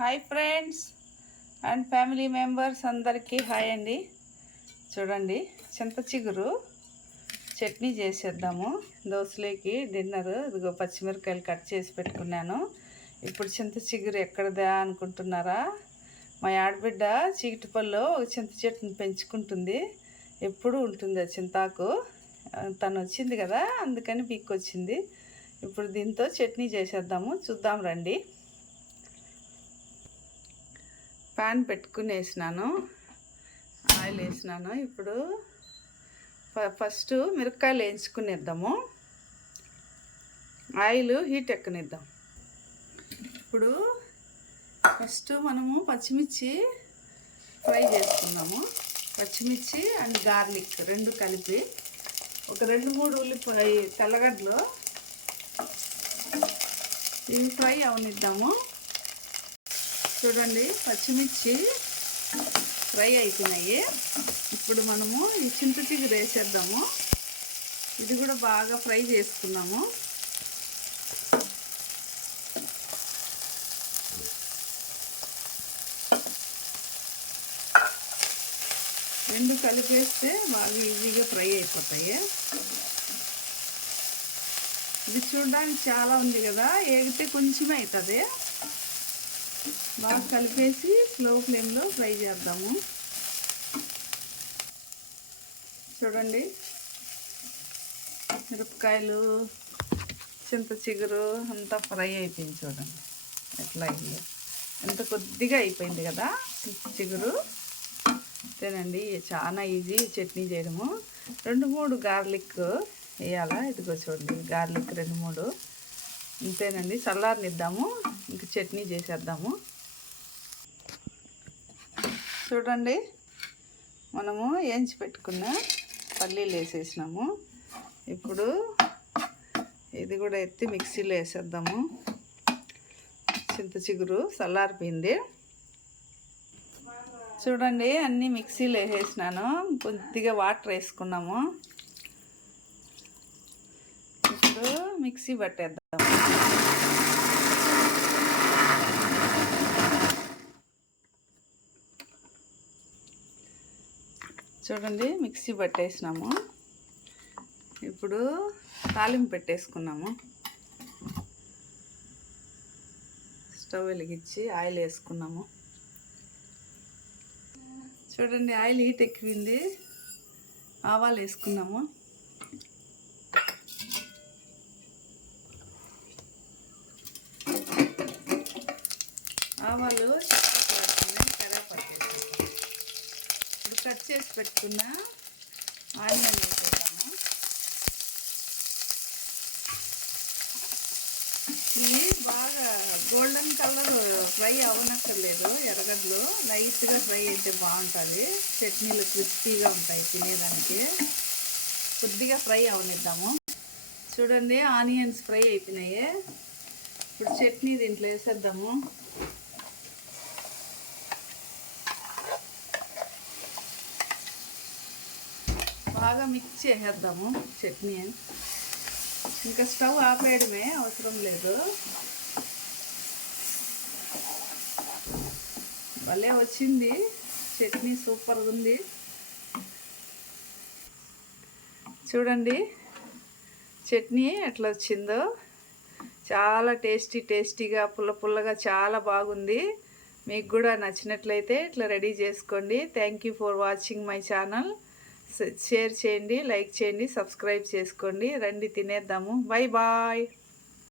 Hi friends and family members అందరికీ hi అండి. చూడండి, చింత చిగురు చట్నీ చేసేద్దాము. దోశలోకి డిన్నర్. ఇదిగో పచ్చిమిరకాయలు కట్ చేసి పెట్టుకున్నాను. ఇప్పుడు చింత చిగురు ఎక్కడదా అనుకుంటున్నారా? మా ఆడబిడ్డ చీకటిపల్లిలో చింత చెట్టుని పెంచుకుంటుంది. ఎప్పుడు ఉంటుంది ఆ చింతాకు. తను వచ్చింది కదా, అందుకని పీక్కొచ్చింది. ఇప్పుడు దీంతో చట్నీ చేసేద్దాము. చూద్దాం రండి. ప్యాన్ పెట్టుకుని వేసినాను, ఆయిల్ వేసినాను. ఇప్పుడు ఫస్ట్ మిరపకాయలు వేయించుకునేద్దాము. Oil heat ఎక్కనిద్దాం. ఇప్పుడు ఫస్ట్ మనము పచ్చిమిర్చి ఫ్రై చేసుకుందాము. పచ్చిమిర్చి అండ్ గార్లిక్ రెండు కలిపి ఒక 2-3 ఉల్లిపాయ తెల్లగడ్డలు ఇవి ఫ్రై అవనిద్దాము. చూడండి, పచ్చిమిర్చి ఫ్రై అయిపోయినాయి. ఇప్పుడు మనము ఈ చింత చిగురు వేసేద్దాము. ఇది కూడా బాగా ఫ్రై చేసుకున్నాము. రెండు కలిపేస్తే బాగా ఈజీగా ఫ్రై అయిపోతాయి. ఇది చూడడానికి చాలా ఉంది కదా, ఏగితే కొంచెమే అవుతుంది. బాగా కలిపేసి స్లో ఫ్లేమ్లో ఫ్రై చేద్దాము. చూడండి, మిరపకాయలు చింత చిగురు అంతా ఫ్రై అయిపోయింది. చూడండి ఎట్లా అయింది, ఎంత కొద్దిగా అయిపోయింది కదా చింత చిగురు. అంతేనండి, చాలా ఈజీ చట్నీ చేయడము. 2-3 గార్లిక్ వేయాలా. ఇదిగో చూడండి, గార్లిక్ 2-3. అంతేనండి, చల్లారనిద్దాము. ఇంక చట్నీ చేసేద్దాము. చూడండి, మనము వేయించి పెట్టుకున్న పల్లీలు వేసేసినాము. ఇప్పుడు ఇది కూడా ఎత్తి మిక్సీలో వేసేద్దాము. చింత చిగురు చల్లారిపోయింది. చూడండి, అన్నీ మిక్సీలో వేసేసినాను. కొద్దిగా వాటర్ వేసుకున్నాము. ఇప్పుడు మిక్సీ పట్టేద్దాము. చూడండి, మిక్సీ పట్టేసినాము. ఇప్పుడు తాలింపు పెట్టేసుకున్నాము. స్టవ్ వెలిగించి ఆయిల్ వేసుకున్నాము. చూడండి, ఆయిల్ హీట్ ఎక్కింది. ఆవాలు వేసుకున్నాము. ఆవాలు కరేపాకు వేసుకుంటాము. ఇప్పుడు కట్ చేసి పెట్టుకున్న ఆనియన్ వేసుకుంటాము. ఇవి బాగా గోల్డెన్ కలర్ ఫ్రై అవ్వనక్కర్లేదు. ఎర్రగడ్డలు లైట్గా ఫ్రై అయితే బాగుంటుంది. చట్నీలు క్రిస్పీగా ఉంటాయి తినేదానికి. కొద్దిగా ఫ్రై అవనిద్దాము. చూడండి, ఆనియన్స్ ఫ్రై అయిపోయినాయి. ఇప్పుడు చట్నీ దీంట్లో వేసేద్దాము. బాగా మిక్స్ చేసేద్దాము చట్నీ. ఇంకా స్టవ్ ఆపేయడమే, అవసరం లేదు. భలే వచ్చింది చట్నీ, సూపర్గా ఉంది. చూడండి చట్నీ ఎట్లా వచ్చిందో. చాలా టేస్టీగా పుల్లగా చాలా బాగుంది. మీకు కూడా నచ్చినట్లయితే ఇట్లా రెడీ చేసుకోండి. Thank you for watching my channel. Share చేయండి, లైక్ చేయండి, సబ్స్క్రైబ్ చేసుకోండి. రండి తినేద్దాము. Bye bye.